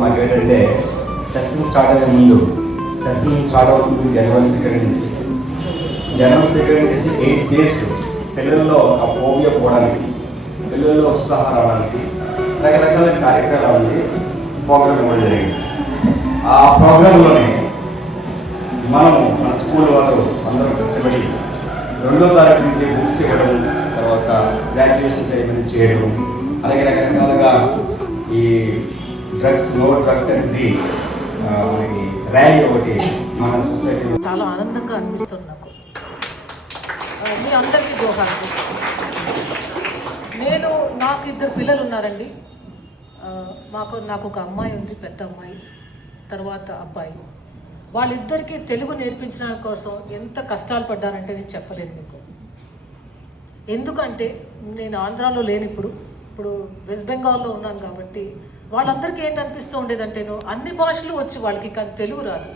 మాకేంటంటే session start అయ్యే ముందు సెషన్ స్టార్ట్ అవుతుంది జనవరి 2 నుంచి. జనవరి 2 నుంచి 8 days పిల్లల్లో ఆ ఫోబియా పోవడానికి, పిల్లల్లో ఉత్సాహం రావడానికి రకరకాల కార్యక్రమాలని ప్రోగ్రామ్ ఇవ్వడం జరిగింది. ఆ ప్రోగ్రాంలోనే మన స్కూల్ వారు అందరూ కష్టపడి 2వ తారీఖు నుంచి బుక్స్ ఇవ్వడం, తర్వాత గ్రాడ్యుయేషన్ సెరమనీ చేయడం, అలాగే రకరకాలుగా ఈ నో డ్రగ్స్ అనేది మనకి ర్యాలీ ఒకటి మన సొసైటీలో చాలా ఆనందంగా అనిపిస్తుంది నాకు. మీ అందరికీ జోహార్లు. నాకు 2 పిల్లలు ఉన్నారండి. నాకు ఒక అమ్మాయి ఉంది, పెద్ద అమ్మాయి, తర్వాత అబ్బాయి. వాళ్ళిద్దరికీ తెలుగు నేర్పించడం కోసం ఎంత కష్టాలు పడ్డారంటే నేను చెప్పలేను మీకు. ఎందుకంటే నేను ఆంధ్రాలో లేని ఇప్పుడు వెస్ట్ బెంగాల్లో ఉన్నాను కాబట్టి వాళ్ళందరికీ ఏంటనిపిస్తూ ఉండేదంటే అన్ని భాషలు వచ్చి వాళ్ళకి, కానీ తెలుగు రాదు.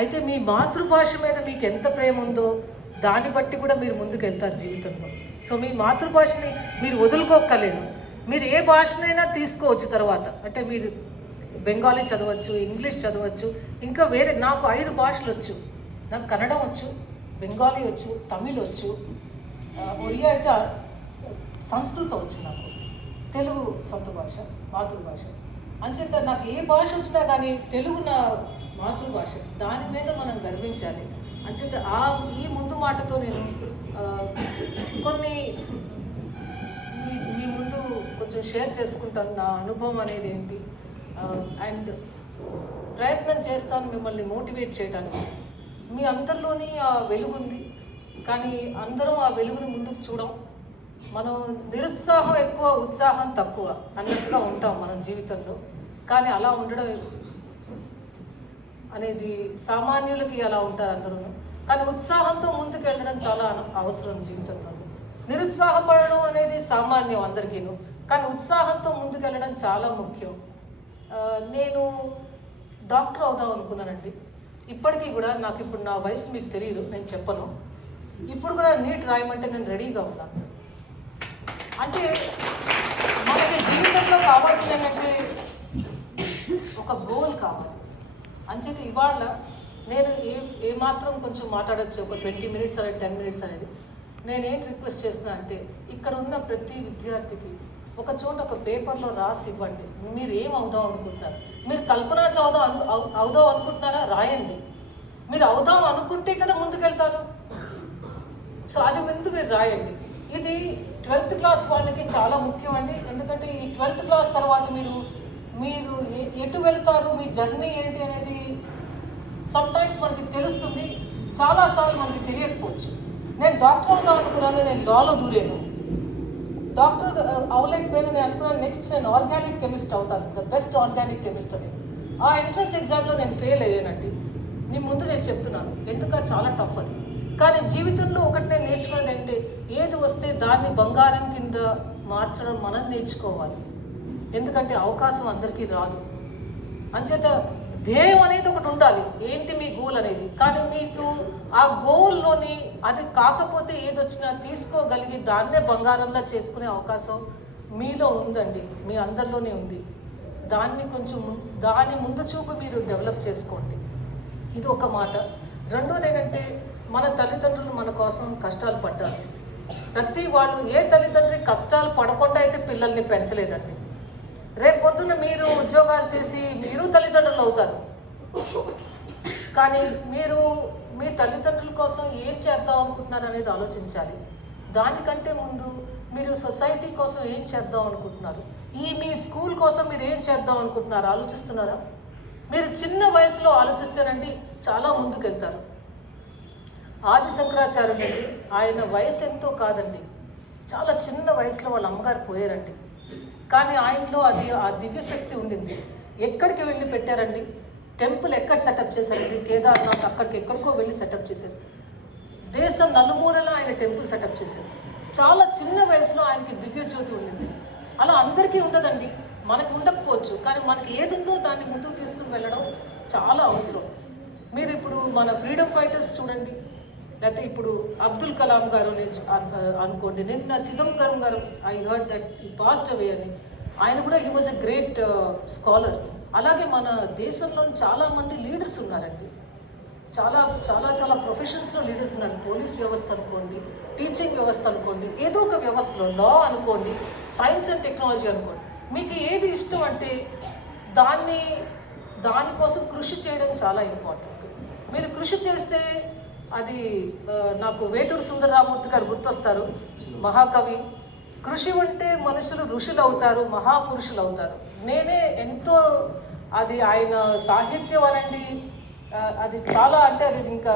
అయితే మీ మాతృభాష మీద మీకు ఎంత ప్రేమ ఉందో దాన్ని బట్టి కూడా మీరు ముందుకు వెళ్తారు జీవితంలో. సో మీ మాతృభాషని మీరు వదులుకోక్కర్లేదు. మీరు ఏ భాషనైనా తీసుకోవచ్చు తర్వాత. అంటే మీరు బెంగాలీ చదవచ్చు, ఇంగ్లీష్ చదవచ్చు, ఇంకా వేరే. నాకు 5 భాషలు వచ్చు. నాకు కన్నడం వచ్చు, బెంగాలీ వచ్చు, తమిళ్ వచ్చు, ఒరియా అయితే సంస్కృతం వచ్చు, నాకు తెలుగు సొంత భాష, మాతృభాష. అంచేత నాకు ఏ భాష వచ్చినా కానీ తెలుగు నా మాతృభాష, దాని మీద మనం గర్వించాలి. అంచేత ఈ ముందు మాటతో నేను కొన్ని మీ ముందు కొంచెం షేర్ చేసుకుంటాను నా అనుభవం అనేది ఏంటి. అండ్ ప్రయత్నం చేస్తాను మిమ్మల్ని మోటివేట్ చేయడానికి. మీ అందరిలోని ఆ వెలుగు ఉంది, కానీ అందరం ఆ వెలుగుని ముందుకు చూడం. మనం నిరుత్సాహం ఎక్కువ, ఉత్సాహం తక్కువ అన్నట్టుగా ఉంటాం మనం జీవితంలో. కానీ అలా ఉండడం అనేది సామాన్యులకి అలా ఉంటారు అందరూ. కానీ ఉత్సాహంతో ముందుకు వెళ్ళడం చాలా అవసరం జీవితంలో. నిరుత్సాహపడడం అనేది సామాన్యం అందరికీను, కానీ ఉత్సాహంతో ముందుకు వెళ్ళడం చాలా ముఖ్యం. నేను డాక్టర్ అవుదాం అనుకున్నానండి. ఇప్పటికీ కూడా నాకు ఇప్పుడు నా వయసు మీకు తెలియదు, నేను చెప్పను. ఇప్పుడు కూడా నీట్ రాయమంటే నేను రెడీగా ఉన్నాను. అంటే మనకి జీవితంలో కావాల్సిన ఏంటంటే ఒక గోల్ కావాలి. అంచేత ఇవాళ నేను ఏమాత్రం కొంచెం మాట్లాడచ్చు, ఒక 20 minutes అనేది 10 minutes అనేది. నేనేంటి రిక్వెస్ట్ చేస్తున్నా అంటే ఇక్కడ ఉన్న ప్రతి విద్యార్థికి ఒక చోట ఒక పేపర్లో రాసి ఇవ్వండి. మీరు ఏం అవుదాం అనుకుంటున్నారు? మీరు కల్పనా అవుదాం అనుకుంటున్నారా? రాయండి. మీరు అవుదాం అనుకుంటే కదా ముందుకెళ్తారు. సో అది ముందు మీరు రాయండి. ఇది 12th class వాళ్ళకి చాలా ముఖ్యం అండి. ఎందుకంటే ఈ 12th class తర్వాత మీరు ఎటు వెళ్తారు, మీ జర్నీ ఏంటి అనేది సమ్టైమ్స్ మనకి తెలుస్తుంది, చాలాసార్లు మనకి తెలియకపోవచ్చు. నేను డాక్టర్ అవుతాం అనుకున్నాను, నేను లాలో దూరాను. డాక్టర్ అవ్వలేకపోయినా నేను అనుకున్నాను నెక్స్ట్ నేను ఆర్గానిక్ కెమిస్ట్ అవుతాను, ద బెస్ట్ ఆర్గానిక్ కెమిస్ట్ అని. ఆ ఎంట్రన్స్ ఎగ్జామ్లో నేను ఫెయిల్ అయ్యానండి. నీ ముందు నేను చెప్తున్నాను, ఎందుకంటే చాలా టఫ్ అది. కానీ జీవితంలో ఒకటి నేను నేర్చుకున్నది అంటే ఏది వస్తే దాన్ని బంగారం కింద మార్చడం మనం నేర్చుకోవాలి. ఎందుకంటే అవకాశం అందరికీ రాదు. అంచేత ధ్యేయం అనేది ఒకటి ఉండాలి, ఏంటి మీ గోల్ అనేది. కానీ మీకు ఆ గోల్లోని అది కాకపోతే ఏదొచ్చినా తీసుకోగలిగి దాన్నే బంగారంలా చేసుకునే అవకాశం మీలో ఉందండి, మీ అందరిలోనే ఉంది. దాని ముందు చూపు మీరు డెవలప్ చేసుకోండి. ఇది ఒక మాట. రెండోది ఏంటంటే మన తల్లిదండ్రులు మన కోసం కష్టాలు పడ్డారు. ప్రతి వాళ్ళు ఏ తల్లిదండ్రి కష్టాలు పడకుండా అయితే పిల్లల్ని పెంచలేదండి. రేపు పొద్దున్న మీరు ఉద్యోగాలు చేసి మీరు తల్లిదండ్రులు అవుతారు. కానీ మీరు మీ తల్లిదండ్రుల కోసం ఏం చేద్దాం అనుకుంటున్నారు అనేది ఆలోచించాలి. దానికంటే ముందు మీరు సొసైటీ కోసం ఏం చేద్దాం అనుకుంటున్నారు, మీ స్కూల్ కోసం మీరు ఏం చేద్దాం అనుకుంటున్నారు ఆలోచిస్తున్నారా? మీరు చిన్న వయసులో ఆలోచిస్తారండి చాలా ముందుకు వెళ్తారు. ఆది శంకరాచార్యులు అండి, ఆయన వయసు ఎంతో కాదండి, చాలా చిన్న వయసులో వాళ్ళ అమ్మగారు పోయారండి. కానీ ఆయనలో ఆ దివ్యశక్తి ఉండింది. ఎక్కడికి వెళ్ళి పెట్టారండి? టెంపుల్ ఎక్కడ సెటప్ చేశారండి? కేదార్నాథ్, అక్కడికి ఎక్కడికో వెళ్ళి సెటప్ చేశారు. దేశం నలుమూలలో ఆయన టెంపుల్ సెటప్ చేశారు. చాలా చిన్న వయసులో ఆయనకి దివ్యజ్యోతి ఉండింది. అలా అందరికీ ఉండదండి, మనకు ఉండకపోవచ్చు. కానీ మనకి ఏది ఉందో దాన్ని ముందుకు తీసుకుని వెళ్ళడం చాలా అవసరం. మీరు ఇప్పుడు మన ఫ్రీడమ్ ఫైటర్స్ చూడండి, లేకపోతే ఇప్పుడు అబ్దుల్ కలాం గారు అనుకోండి, నిన్న చిదంబరం గారు ఐ హర్డ్ దట్ ఈ పాస్డ్ అవే అని. ఆయన కూడా he was a great scholar. అలాగే మన దేశంలో చాలామంది లీడర్స్ ఉన్నారండి, చాలా చాలా చాలా ప్రొఫెషన్స్లో లీడర్స్ ఉన్నారు. పోలీస్ వ్యవస్థ అనుకోండి, టీచింగ్ వ్యవస్థ అనుకోండి, ఏదో ఒక వ్యవస్థలో, లా అనుకోండి, సైన్స్ అండ్ టెక్నాలజీ అనుకోండి, మీకు ఏది ఇష్టం అంటే దానికోసం కృషి చేయడం చాలా ఇంపార్టెంట్. మీరు కృషి చేస్తే అది నాకు వేటూరు సుందరరామూర్తి గారు గుర్తొస్తారు, మహాకవి. కృషి ఉంటే మనుషులు ఋషులు అవుతారు, మహాపురుషులు అవుతారు. నేనే ఎంతో అది ఆయన సాహిత్యం అనండి, అది చాలా అంటే అది ఇంకా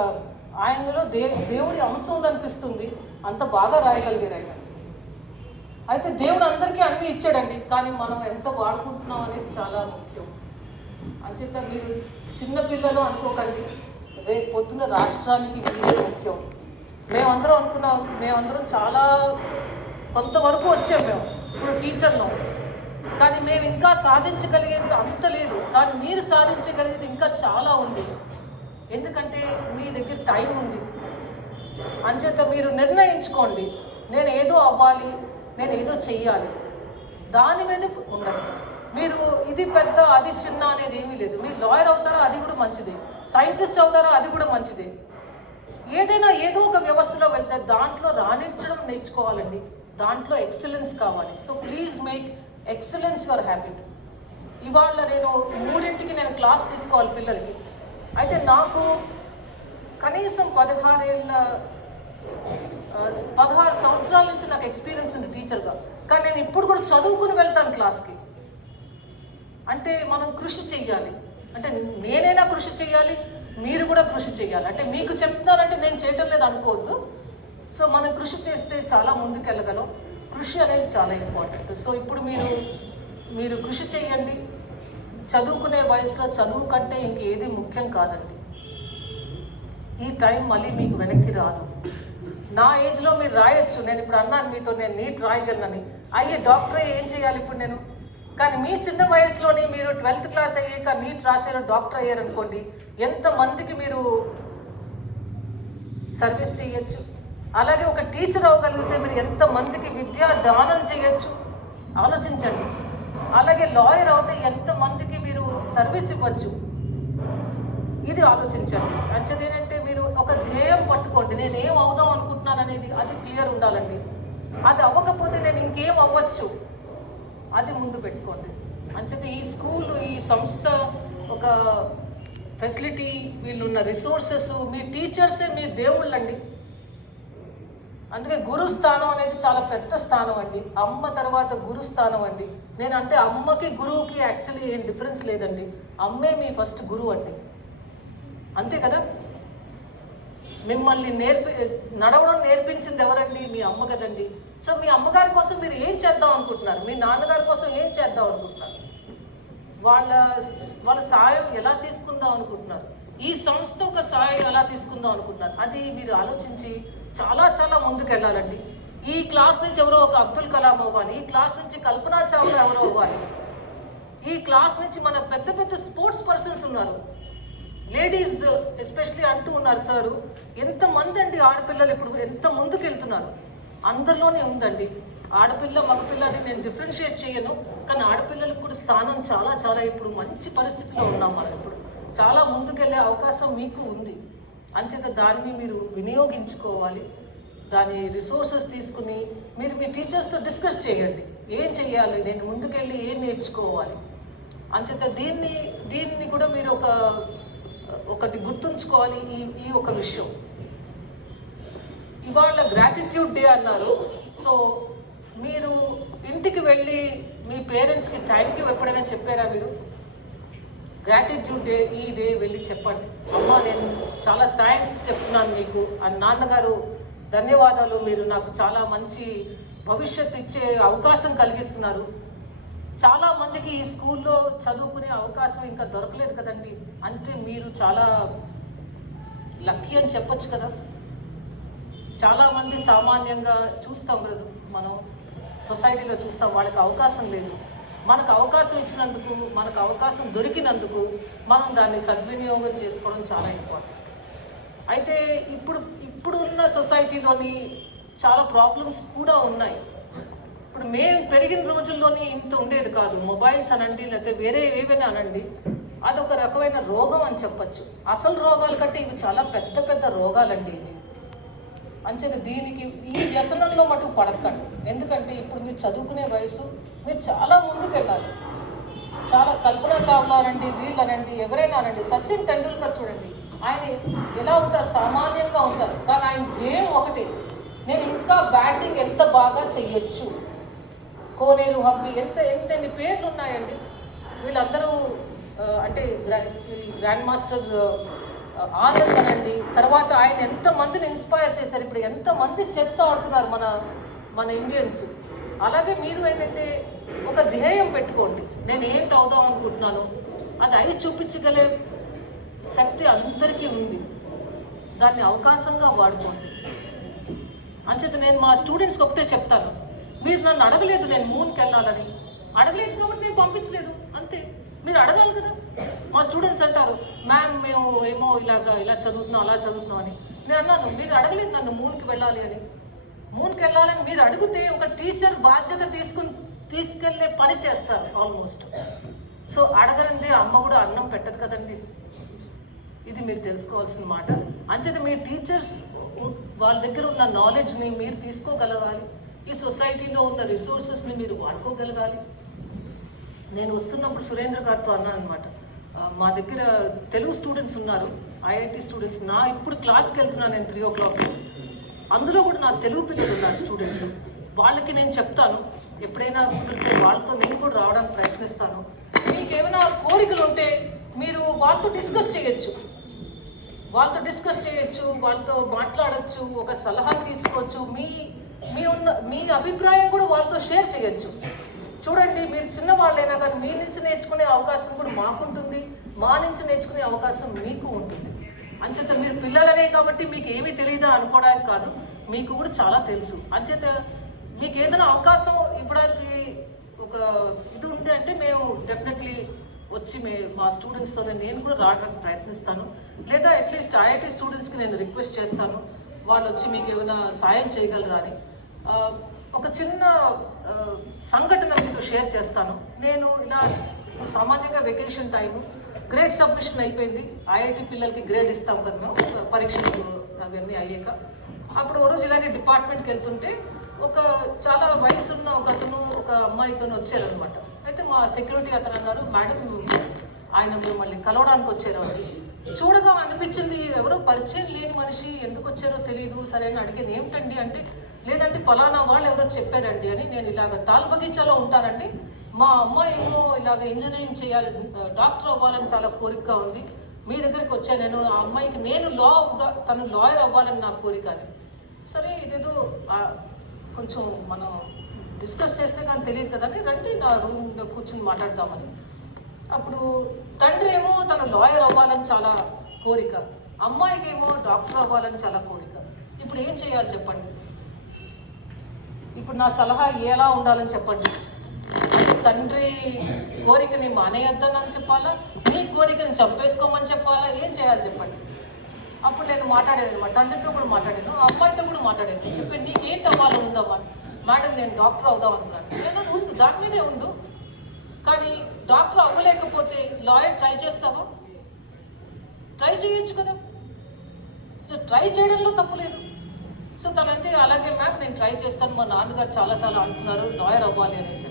ఆయనలో దేవుడి అంశం ఉందనిపిస్తుంది, అంత బాగా రాయగలిగారు ఆయన. అయితే దేవుడు అందరికీ అన్నీ ఇచ్చాడండి, కానీ మనం ఎంత వాడుకుంటున్నాం అనేది చాలా ముఖ్యం. అంచేత మీరు చిన్నపిల్లలు అనుకోకండి, రేపు పొద్దున రాష్ట్రానికి మీరే ముఖ్యం. మేమందరం చాలా కొంతవరకు వచ్చాం, మేము ఇప్పుడు టీచర్లో, కానీ మేము ఇంకా సాధించగలిగేది అంత లేదు, కానీ మీరు సాధించగలిగేది ఇంకా చాలా ఉంది. ఎందుకంటే మీ దగ్గర టైం ఉంది. అంచేత మీరు నిర్ణయించుకోండి, నేను ఏదో అవ్వాలి, నేను ఏదో చెయ్యాలి, దాని మీద ఉండండి. మీరు ఇది పెద్ద అది చిన్న అనేది ఏమీ లేదు. మీరు లాయర్ అవుతారో అది కూడా మంచిదే, సైంటిస్ట్ అవుతారో అది కూడా మంచిదే. ఏదైనా ఏదో ఒక వ్యవస్థలో వెళ్తే దాంట్లో రాణించడం నేర్చుకోవాలండి, దాంట్లో ఎక్సలెన్స్ కావాలి. So please make excellence your habit. ఇవాళ నేను 3ంటికి నేను క్లాస్ తీసుకోవాలి పిల్లలకి, అయితే నాకు కనీసం 16 సంవత్సరాల నుంచి నాకు ఎక్స్పీరియన్స్ ఉంది టీచర్గా, కానీ నేను ఇప్పుడు కూడా చదువుకుని వెళ్తాను క్లాస్కి. అంటే మనం కృషి చెయ్యాలి, అంటే నేనైనా కృషి చెయ్యాలి, మీరు కూడా కృషి చెయ్యాలి. అంటే మీకు చెప్తున్నానంటే నేను చేయటం లేదు అనుకోవద్దు. సో మనం కృషి చేస్తే చాలా ముందుకెళ్ళగలం. కృషి అనేది చాలా ఇంపార్టెంట్. సో ఇప్పుడు మీరు కృషి చేయండి. చదువుకునే వయసులో చదువు కంటే ఇంకేది ముఖ్యం కాదండి. ఈ టైం మళ్ళీ మీకు వెనక్కి రాదు. నా ఏజ్లో మీరు రాయొచ్చు, నేను ఇప్పుడు అన్నాను మీతో నేను నీట్ రాయగలనని. అయ్యే డాక్టరే ఏం చేయాలి ఇప్పుడు నేను? కానీ మీ చిన్న వయసులోని మీరు 12th క్లాస్ అయ్యాక నీట్ రాసారు, డాక్టర్ అయ్యారనుకోండి, ఎంతమందికి మీరు సర్వీస్ చేయొచ్చు. అలాగే ఒక టీచర్ అవ్వగలిగితే మీరు ఎంతమందికి విద్యా దానం చేయొచ్చు, ఆలోచించండి. అలాగే లాయర్ అవుతే ఎంతమందికి మీరు సర్వీస్ ఇవ్వచ్చు, ఇది ఆలోచించండి. అంచేది ఏంటంటే మీరు ఒక ధ్యేయం పట్టుకోండి, నేను ఏం అవుదాం అనుకుంటున్నాను అనేది అది క్లియర్ ఉండాలండి. అది అవ్వకపోతే నేను ఇంకేం అవ్వచ్చు అది ముందు పెట్టుకోండి. అంచేది ఈ స్కూల్, ఈ సంస్థ, ఒక ఫెసిలిటీ, వీళ్ళున్న రిసోర్సెస్, మీ టీచర్సే మీ దేవుళ్ళండి. అందుకే గురుస్థానం అనేది చాలా పెద్ద స్థానం అండి. అమ్మ తర్వాత గురుస్థానం అండి. నేనంటే అమ్మకి గురువుకి యాక్చువల్లీ ఏం డిఫరెన్స్ లేదండి. అమ్మే మీ ఫస్ట్ గురువు అండి, అంతే కదా. మిమ్మల్ని నడవడం నేర్పించింది ఎవరండి? మీ అమ్మ కదండి. సో మీ అమ్మగారి కోసం మీరు ఏం చేద్దాం అనుకుంటున్నారు? మీ నాన్నగారి కోసం ఏం చేద్దాం అనుకుంటున్నారు? వాళ్ళ సాయం ఎలా తీసుకుందాం అనుకుంటున్నారు? ఈ సంస్థ ఒక సాయం ఎలా తీసుకుందాం అనుకుంటున్నారు? అది మీరు ఆలోచించి చాలా చాలా ముందుకు వెళ్ళాలండి. ఈ క్లాస్ నుంచి ఎవరో ఒక అబ్దుల్ కలాం అవ్వాలి, ఈ క్లాస్ నుంచి కల్పనా చావ్లా ఎవరో అవ్వాలి, ఈ క్లాస్ నుంచి మన పెద్ద పెద్ద స్పోర్ట్స్ పర్సన్స్ ఉన్నారు, లేడీస్ ఎస్పెషలీ అంటూ ఉన్నారు. సారు ఎంతమంది అండి ఆడపిల్లలు ఇప్పుడు ఎంత ముందుకు వెళ్తున్నారు, అందరిలోనే ఉందండి. ఆడపిల్ల మగపిల్ల అని నేను డిఫరెన్షియేట్ చేయను, కానీ ఆడపిల్లలకు కూడా స్థానం చాలా చాలా ఇప్పుడు మంచి పరిస్థితిలో ఉన్నాం. మనం ఇప్పుడు చాలా ముందుకెళ్ళే అవకాశం మీకు ఉంది. అంచేత దాన్ని మీరు వినియోగించుకోవాలి. దాని రిసోర్సెస్ తీసుకుని మీరు మీ టీచర్స్తో డిస్కస్ చేయండి, ఏం చెయ్యాలి, నేను ముందుకెళ్ళి ఏం నేర్చుకోవాలి. అంచేత దీన్ని కూడా మీరు ఒకటి గుర్తుంచుకోవాలి. ఈ ఒక విషయం, ఇవాళ గ్రాటిట్యూడ్ డే అన్నారు. సో మీరు ఇంటికి వెళ్ళి మీ పేరెంట్స్కి థ్యాంక్ యూ ఎప్పుడైనా చెప్పారా? మీరు గ్రాటిట్యూడ్ డే ఈ డే వెళ్ళి చెప్పండి, అమ్మ నేను చాలా థ్యాంక్స్ చెప్తున్నాను మీకు, నాన్నగారు ధన్యవాదాలు, మీరు నాకు చాలా మంచి భవిష్యత్తు ఇచ్చే అవకాశం కలిగిస్తున్నారు. చాలామందికి ఈ స్కూల్లో చదువుకునే అవకాశం ఇంకా దొరకలేదు కదండి, అంటే మీరు చాలా లక్కీ అని చెప్పొచ్చు కదా. చాలామంది సామాన్యంగా చూస్తాం కదా, మనం సొసైటీలో చూస్తాం, వాళ్ళకి అవకాశం లేదు. మనకు అవకాశం ఇచ్చినందుకు, మనకు అవకాశం దొరికినందుకు మనం దాన్ని సద్వినియోగం చేసుకోవడం చాలా ఇంపార్టెంట్. అయితే ఇప్పుడున్న సొసైటీలోని చాలా ప్రాబ్లమ్స్ కూడా ఉన్నాయి. ఇప్పుడు మేము పెరిగిన రోజుల్లోని ఇంత ఉండేది కాదు. మొబైల్స్ అనండి, లేకపోతే వేరే ఏవైనా అనండి, అదొక రకమైన రోగం అని చెప్పచ్చు. అసలు రోగాల కంటే ఇవి చాలా పెద్ద పెద్ద రోగాలండి ఇవి. అంచేది దీనికి ఈ వ్యసనంలో మటుకు పడకండి. ఎందుకంటే ఇప్పుడు మీరు చదువుకునే వయసు, మీరు చాలా ముందుకు వెళ్ళాలి. చాలా కల్పనా చావ్లా అనండి, వీళ్ళనండి, ఎవరైనా అనండి, సచిన్ టెండూల్కర్ చూడండి, ఆయన ఎలా ఉంటారు, సామాన్యంగా ఉంటారు. కానీ ఆయన ధ్యేయం ఒకటి, నేను ఇంకా బ్యాటింగ్ ఎంత బాగా చెయ్యొచ్చు. కోనేరు హంపి ఎన్ని పేర్లు ఉన్నాయండి. వీళ్ళందరూ అంటే గ్రాండ్ మాస్టర్ ఆనంద్ అనండి, తర్వాత ఆయన ఎంతమందిని ఇన్స్పైర్ చేశారు. ఇప్పుడు ఎంతమంది చెస్ ఆడుతున్నారు మన ఇండియన్స్. అలాగే మీరు ఏంటంటే ఒక ధ్యేయం పెట్టుకోండి, నేను ఏంటి అవుదాం అనుకుంటున్నాను, అది అయి చూపించగలే శక్తి అందరికీ ఉంది. దాన్ని అవకాశంగా వాడుకోండి. అంచేత నేను మా స్టూడెంట్స్కి ఒకటే చెప్తాను, మీరు నన్ను అడగలేదు నేను మూన్కి వెళ్ళాలని, అడగలేదు కాబట్టి నేను పంపించలేదు, అంతే. మీరు అడగాలి కదా. మా స్టూడెంట్స్ అంటారు, మ్యామ్ మేము ఏమో ఇలా చదువుతున్నాం అలా చదువుతున్నాం అని. నేను అన్నాను, మీరు అడగలేదు నన్ను మూన్కి వెళ్ళాలి అని. మూన్కి వెళ్ళాలని మీరు అడిగితే ఒక టీచర్ బాధ్యత తీసుకెళ్లే పని చేస్తారు ఆల్మోస్ట్. సో అడగనందే అమ్మ కూడా అన్నం పెట్టదు కదండి. ఇది మీరు తెలుసుకోవాల్సిన మాట. అంచేత మీ టీచర్స్ వాళ్ళ దగ్గర ఉన్న నాలెడ్జ్ని మీరు తీసుకోగలగాలి. ఈ సొసైటీలో ఉన్న రిసోర్సెస్ని మీరు వాడుకోగలగాలి. నేను వస్తున్నప్పుడు సురేంద్ర గారితో అన్నాను అనమాట, మా దగ్గర తెలుగు స్టూడెంట్స్ ఉన్నారు, ఐఐటి స్టూడెంట్స్. ఇప్పుడు క్లాస్కి వెళ్తున్నాను నేను 3 o'clock. అందులో కూడా నా తెలుగు పిల్లలు ఉన్నారు స్టూడెంట్స్. వాళ్ళకి నేను చెప్తాను, ఎప్పుడైనా కుదిరితే వాళ్ళతో నేను కూడా రావడానికి ప్రయత్నిస్తాను. మీకు ఏమైనా కోరికలు ఉంటే మీరు వాళ్ళతో డిస్కస్ చేయొచ్చు, వాళ్ళతో మాట్లాడచ్చు, ఒక సలహా తీసుకోవచ్చు. మీ అభిప్రాయం కూడా వాళ్ళతో షేర్ చేయొచ్చు. చూడండి, మీరు చిన్నవాళ్ళైనా కానీ మీ నుంచి నేర్చుకునే అవకాశం కూడా మాకుంటుంది, మా నుంచి నేర్చుకునే అవకాశం మీకు ఉంటుంది. అంచేత మీరు పిల్లలనే కాబట్టి మీకు ఏమీ తెలియదా అనుకోవడానికి కాదు, మీకు కూడా చాలా తెలుసు. అంచేత మీకు ఏదైనా అవకాశం ఇవ్వడానికి ఒక ఇది ఉంది అంటే మేము డెఫినెట్లీ వచ్చి మా స్టూడెంట్స్తో నేను కూడా రావడానికి ప్రయత్నిస్తాను. లేదా అట్లీస్ట్ ఐఐటి స్టూడెంట్స్కి నేను రిక్వెస్ట్ చేస్తాను, వాళ్ళు వచ్చి మీకు ఏమైనా సాయం చేయగలరా అని. ఒక చిన్న సంఘటన మీతో షేర్ చేస్తాను. నేను ఇలా సామాన్యంగా వెకేషన్ టైము, గ్రేడ్ సబ్మిషన్ అయిపోయింది. ఐఐటి పిల్లలకి గ్రేడ్ ఇస్తాం కదా మేము, పరీక్షలు అవన్నీ అయ్యాక. అప్పుడు ఓ రోజు ఇలాగే డిపార్ట్మెంట్కి వెళ్తుంటే ఒక చాలా వయసున్న ఒక అతను ఒక అమ్మాయితో వచ్చారనమాట. అయితే మా సెక్యూరిటీ అతను అన్నారు, మేడం ఆయన మిమ్మల్ని కలవడానికి వచ్చారు అండి. చూడగా అనిపించింది ఎవరో పరిచయం లేని మనిషి, ఎందుకు వచ్చారో తెలియదు. సరే అని అడిగాను, ఏమిటండి అంటే, లేదంటే పలానా వాళ్ళు ఎవరో చెప్పారండి అని. నేను ఇలాగ తాల్ బగీచాలో ఉంటానండి, మా అమ్మాయి ఏమో ఇలాగ ఇంజనీరింగ్ చేయాలి, డాక్టర్ అవ్వాలని చాలా కోరికగా ఉంది, మీ దగ్గరికి వచ్చాను నేను. ఆ అమ్మాయికి నేను తను లాయర్ అవ్వాలని నా కోరిక అని. సరే ఇదేదో కొంచెం మనం డిస్కస్ చేస్తే కానీ తెలియదు కదా అని, రండి నా రూమ్లో కూర్చొని మాట్లాడదామని. అప్పుడు తండ్రి ఏమో తను లాయర్ అవ్వాలని చాలా కోరిక, అమ్మాయికి ఏమో డాక్టర్ అవ్వాలని చాలా కోరిక. ఇప్పుడు ఏం చేయాలి చెప్పండి? ఇప్పుడు నా సలహా ఎలా ఉండాలని చెప్పండి? తండ్రి కోరికని మానేయొద్దని చెప్పాలా, నీ కోరికని చంపేసుకోమని చెప్పాలా, ఏం చేయాలి చెప్పండి? అప్పుడు నేను మాట్లాడాను అనమాట, తండ్రితో కూడా మాట్లాడాను, అమ్మాయితో కూడా మాట్లాడాను. చెప్పి నీకేంటి అవ్వాలో ఉందమ్మా? మేడం నేను డాక్టర్ అవుదాం అనుకున్నాను. నేను ఉండు, దాని మీదే ఉండు, కానీ డాక్టర్ అవ్వలేకపోతే లాయర్ ట్రై చేస్తావా? ట్రై చేయొచ్చు కదా. సో ట్రై చేయడంలో తప్పు లేదు. సో తనంటే అలాగే మ్యామ్ నేను ట్రై చేస్తాను, మా నాన్నగారు చాలా అంటున్నారు లాయర్ అవ్వాలి అనేసి.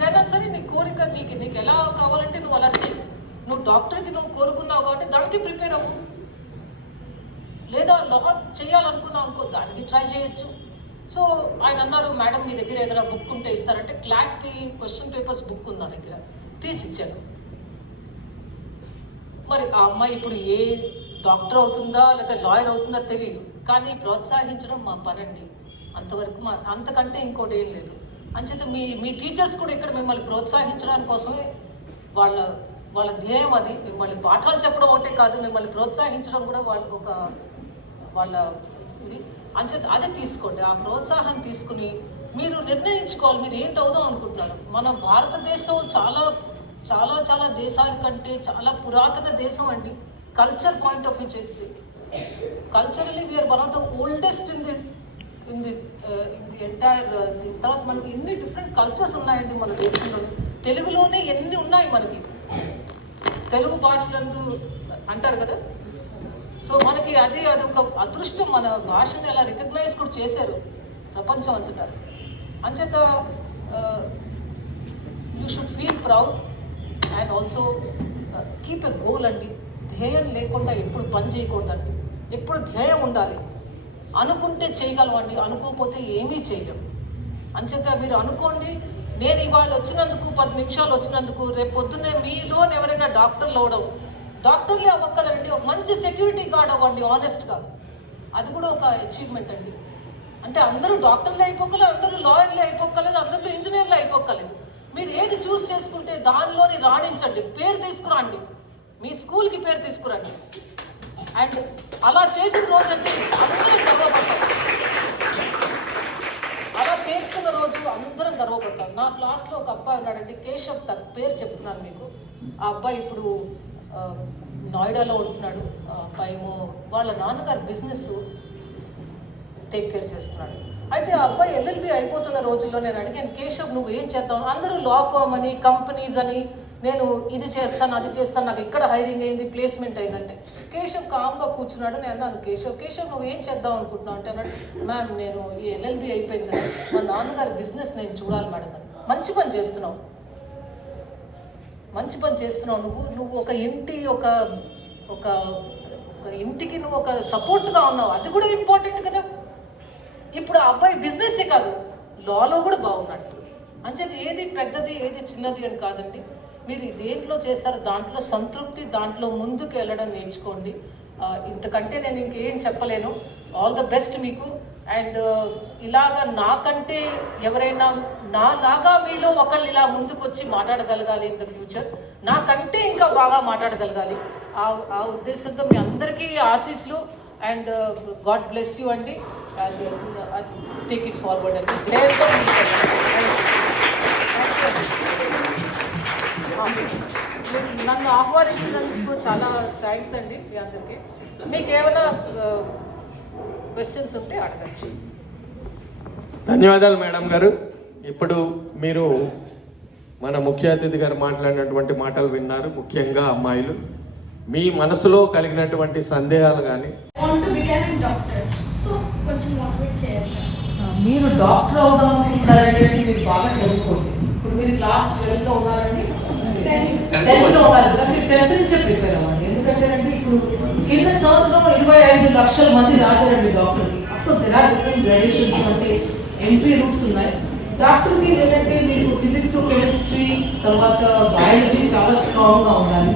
నేను సరే నీ కోరిక నీకు ఎలా కావాలంటే నువ్వు అలా చేయి, నువ్వు డాక్టర్కి నువ్వు కోరుకున్నావు కాబట్టి దానికి ప్రిపేర్ అవ్వు. లేదా లా చేయాలనుకున్నావు అనుకో, దానికి ట్రై చేయొచ్చు. సో ఆయన అన్నారు, మేడం మీ దగ్గర ఏదైనా బుక్ ఉంటే ఇస్తారంటే క్లారిటీ క్వశ్చన్ పేపర్స్ బుక్ ఉంది నా దగ్గర, తీసిచ్చాను. మరి ఆ అమ్మాయి ఇప్పుడు ఏ డాక్టర్ అవుతుందా లేదా లాయర్ అవుతుందా తెలియదు, కానీ ప్రోత్సహించడం మా పనండి. అంతవరకు అంతకంటే ఇంకోటి ఏం లేదు. అంచేత మీ టీచర్స్ కూడా ఇక్కడ మిమ్మల్ని ప్రోత్సహించడానికి కోసమే వాళ్ళ ధ్యేయం అది. మిమ్మల్ని పాఠాలు చెప్పడం ఒకటే కాదు, మిమ్మల్ని ప్రోత్సహించడం కూడా వాళ్ళ ఇది. అంచేత అదే తీసుకోండి, ఆ ప్రోత్సాహం తీసుకుని మీరు నిర్ణయించుకోవాలి మీరు ఏంటి అవుదాం అనుకుంటున్నారు. మన భారతదేశం చాలా చాలా చాలా దేశాల కంటే చాలా పురాతన దేశం అండి. కల్చర్ పాయింట్ ఆఫ్ వ్యూ చెప్తే culturally we are one of the oldest in the entire thing. తర్వాత మనకి ఎన్ని డిఫరెంట్ కల్చర్స్ ఉన్నాయండి మన దేశంలో. తెలుగులోనే ఎన్ని ఉన్నాయి మనకి, తెలుగు భాషలందు అంటారు కదా. సో మనకి అది ఒక అదృష్టం, మన భాషని అలా రికగ్నైజ్ కూడా చేశారు ప్రపంచం అంతటా. అంచేత you should feel proud and also keep a goal అండి. ధ్యేయం లేకుండా ఎప్పుడు పని చేయకూడదండి, ఎప్పుడు ధ్యేయం ఉండాలి. అనుకుంటే చేయగలమండి, అనుకోకపోతే ఏమీ చేయలేం. అంచేత మీరు అనుకోండి, నేను ఇవాళ వచ్చినందుకు 10 నిమిషాలు వచ్చినందుకు రేపు పొద్దున్నే మీలో ఎవరైనా డాక్టర్లు అవడం, డాక్టర్లే అవ్వక్కలండి, ఒక మంచి సెక్యూరిటీ గార్డ్ అవ్వండి ఆనెస్ట్గా, అది కూడా ఒక అచీవ్మెంట్ అండి. అంటే అందరూ డాక్టర్లే అయిపోకలేదు, అందరూ లాయర్లే అయిపోకలేదు, అందరూ ఇంజనీర్లే అయిపోకలేదు. మీరు ఏది చూస్ చేసుకుంటే దానిలోని రాణించండి, పేరు తీసుకురండి, మీ స్కూల్కి పేరు తీసుకురండి. అండ్ అలా చేసిన రోజు అంటే అందరూ గర్వపడతారు, అలా చేసుకున్న రోజు అందరం గర్వపడతారు. నా క్లాస్లో ఒక అబ్బాయి ఉన్నాడండి, కేశవ్, పేరు చెప్తున్నాను మీకు. ఆ అబ్బాయి ఇప్పుడు నోయిడాలో ఉంటున్నాడు. ఆ అబ్బాయి ఏమో వాళ్ళ నాన్నగారు బిజినెస్ టేక్ కేర్ చేస్తున్నాడు. అయితే ఆ అబ్బాయి LLB అయిపోతున్న రోజుల్లో నేను అడిగాను, కేశవ్ నువ్వు ఏం చేద్దాం, అందరూ లా ఫర్మ్ అని కంపెనీస్ అని, నేను ఇది చేస్తాను అది చేస్తాను, నాకు ఇక్కడ హైరింగ్ అయింది ప్లేస్మెంట్ అయిందంటే కేశవ్ కామ్గా కూర్చున్నాడు. నేను అన్నాను, కేశవ్ నువ్వు ఏం చేద్దాం అనుకుంటున్నావు అంటే అన్నాడు, మ్యామ్ నేను ఈ LLB అయిపోయింది కదా, మా నాన్నగారి బిజినెస్ నేను చూడాలి మేడం అని. మంచి పని చేస్తున్నావు, మంచి పని చేస్తున్నావు. నువ్వు ఒక ఇంటి ఒక ఒక ఇంటికి నువ్వు ఒక సపోర్ట్గా ఉన్నావు, అది కూడా ఇంపార్టెంట్ కదా. ఇప్పుడు ఆ అబ్బాయి బిజినెస్సే కాదు, లాలో కూడా బాగున్నాడు. అంచేది ఏది పెద్దది ఏది చిన్నది అని కాదండి, మీరు దేంట్లో చేస్తారో దాంట్లో సంతృప్తి, దాంట్లో ముందుకు వెళ్ళడం నేర్చుకోండి. ఇంతకంటే నేను ఇంకేం చెప్పలేను. ఆల్ ద బెస్ట్ మీకు. అండ్ ఇలాగా నాకంటే ఎవరైనా నాలాగా మీలో ఒకళ్ళు ఇలా ముందుకు వచ్చి మాట్లాడగలగాలి ఇన్ ద ఫ్యూచర్, నాకంటే ఇంకా బాగా మాట్లాడగలగాలి. ఆ ఉద్దేశంతో మీ అందరికీ ఆశీస్సులు. అండ్ గాడ్ బ్లెస్ యూ అండి. అండ్ టేక్ ఇట్ ఫార్వర్డ్ అండి. నన్ను ఆహ్వానించినందుకు చాలా థ్యాంక్స్ అండి మీ అందరికీ. మీకు ఏమైనా క్వశ్చన్స్ ఉంటే అడగచ్చు. ధన్యవాదాలు మేడం గారు. ఇప్పుడు మీరు మన ముఖ్య అతిథి గారు మాట్లాడినటువంటి మాటలు విన్నారు. ముఖ్యంగా అమ్మాయిలు మీ మనసులో కలిగినటువంటి సందేహాలు కానీ మీరు డాక్టర్ అవుదాం అనుకుంటారంటే మీరు బాగా చదువుకోండి. ఇప్పుడు మీరు క్లాస్ 12లో ఉన్నారండి, 10th ఉన్నారు కదా, మీరు 10th నుంచే ప్రిపేర్ అవ్వండి. ఎందుకంటే ఇప్పుడు కింద సంవత్సరం 25 లక్షల మంది రాశారండి డాక్టర్కి. Of course there are different graduations, అంటే ఎంట్రీ రూట్స్ ఉన్నాయి. డాక్టర్కి ఏంటంటే మీకు ఫిజిక్స్, కెమిస్ట్రీ, తర్వాత బయాలజీ చాలా స్ట్రాంగ్గా ఉండాలి.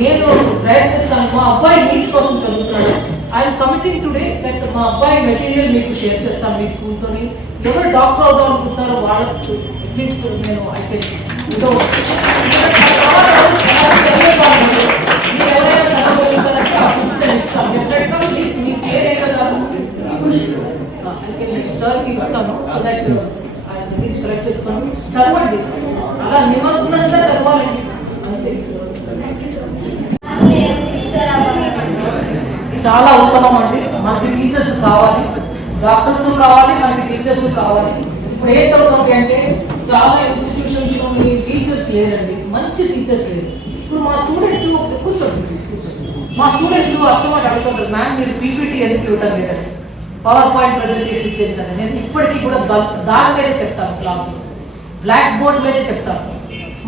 నేను ప్రయత్నిస్తాను. మా అబ్బాయి నీట్ కోసం చదువుతున్నాడు. ఐఎమ్ కమిటింగ్ టుడే దట్ మా అబ్బాయి మెటీరియల్ మీకు షేర్ చేస్తాను మీ స్కూల్తో. ఎవరు డాక్టర్ అవుదాం అనుకుంటారో వాళ్ళకి అట్లీస్ట్ నేను అయితే మీరు ఎవరైనా చదవగలుగుతారంటే ఆ పుస్తకం ఇస్తాను. డెఫినెట్గా ప్లీజ్ మీ పేరు ఏంటన్నారు సార్కి ఇస్తాను. సో దట్ ఆయన దగ్గర సెలెక్ట్ చేసుకొని చదవండి, అలా నిమగ్నంగా చదవాలండి అంతే. చాలా ఉత్తమం అండి. మనకి టీచర్స్ కావాలి, డాక్టర్స్ కావాలి, మనకి టీచర్స్ కావాలి. ఇప్పుడు ఏంటవుతుంది అంటే చాలా ఇన్స్టిట్యూషన్స్లో మీ టీచర్స్ లేరండి, మంచి టీచర్స్ లేరు. ఇప్పుడు మా స్టూడెంట్స్ కూర్చోండి, మా స్టూడెంట్స్ అస్తమాట అడుగుతుంటారు, మ్యామ్ మీరు పీపీటీ ఎందుకు ఇవ్వడం లేదండి, పవర్ పాయింట్ ప్రెజెంటేషన్ చేశాను. నేను ఇప్పటికీ కూడా దాని మీదే చెప్తాను, క్లాస్లో బ్లాక్ బోర్డ్ మీదే చెప్తాను.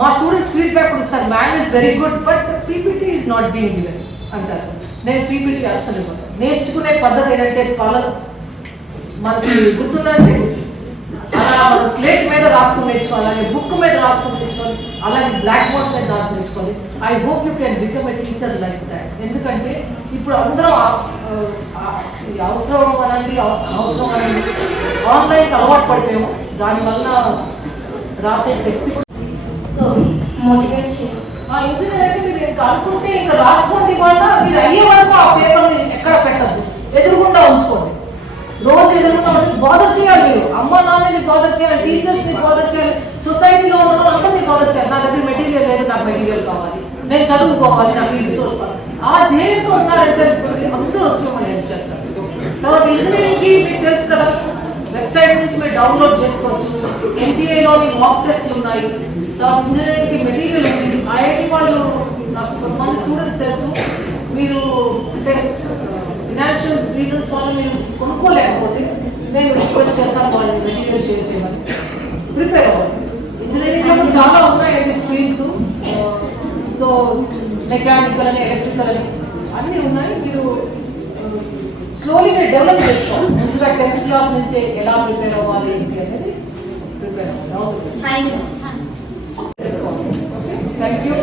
మా స్టూడెంట్స్ ఫీడ్బ్యాక్ కూడా ఇస్తారు, ma'am is very good but PPT is not being given అంటారు. నేను పీపీటీ అస్సలు ఇవ్వను. నేర్చుకునే పద్ధతి ఏంటంటే మనకి గుర్తుందండి, అలా మన స్లేట్ మీద రాసుకుని నేర్చుకోవాలి, అలాగే బుక్ మీద రాసుకుని నేర్చుకోవాలి, అలాగే బ్లాక్ బోర్డ్ మీద రాసుకుని నేర్చుకోవాలి. I hope you can become a teacher like that. ఎందుకంటే ఇప్పుడు అందరం అవసరం అనండి అనవసరం అనండి ఆన్లైన్కి అలవాటు పడిపోయాము, దానివల్ల రాసే శక్తి. సో మోటివేట్ చేయాలి. ఇంజనీర్ అయితే మీరు ఇంకా అనుకుంటే ఇంకా రాసుకోండి, మాట మీరు అయ్యే వరకు ఆ పేపర్ని ఎక్కడ పెట్టద్దు, ఎదురుగుండా ఉంచుకోండి. రోజు ఎదురుగుండా బోధ చేయాలి. మీరు అమ్మ అమ్మ నాన్నని బాధర్ చేయాలి, టీచర్స్ని బాధర్ చేయాలి, సొసైటీలో ఉన్న వాళ్ళందరినీ బాధర్ చేయాలి. నా దగ్గర మెటీరియల్ లేదు, నాకు మెటీరియల్ కావాలి, నేను చదువుకోవాలి, నాకు ఈ రిసోర్స్ కావాలి. ఆ ధ్యేయంతో ఉన్నారంటే అందరూ వచ్చి మనం హెల్ప్ చేస్తారు. తర్వాత ఇంజనీరింగ్కి మీకు తెలుసు కదా, వెబ్సైట్ నుంచి మీరు డౌన్లోడ్ చేసుకోవచ్చు. ఎన్టీఏలోని మాక్ టెస్ట్లు ఉన్నాయి. తర్వాత ఇంజనీరింగ్కి మెటీరియల్ ఉంది. ఐఐటి వాళ్ళు నాకు కొంతమంది స్టూడెంట్స్ తెలుసు, మీరు అంటే ఫినాన్షియల్ రీజన్స్ వల్ల మీరు కొనుక్కోలేకపోతే నేను రిక్వెస్ట్ చేస్తాను వాళ్ళని మెటీరియల్ షేర్ చేయమని. ప్రిపేర్ అవ్వాలి. ఇంజనీరింగ్లో కూడా చాలా ఉన్నాయండి స్ట్రీమ్స్. సో మెకానికల్ అని, ఎలక్ట్రికల్ అని అన్నీ ఉన్నాయి. మీరు స్లోలీ మీరు డెవలప్ చేసుకోవాలి. ముందుగా 10th క్లాస్ నుంచే ఎలా ప్రిపేర్ అవ్వాలి ఏంటి అనేది ప్రిపేర్ అవ్వాలి. చేసుకోవాలి. Thank you.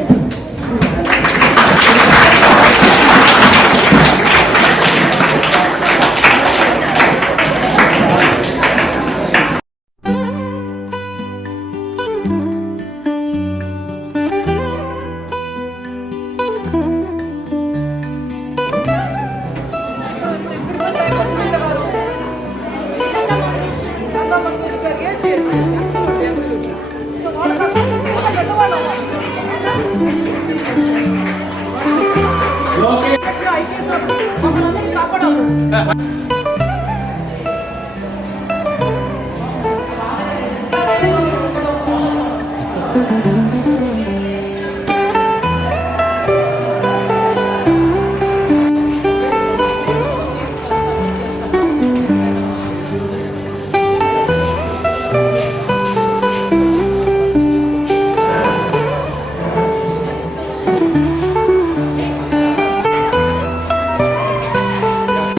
ఐపీఎస్ మమ్మల్ని కాపాడాలి.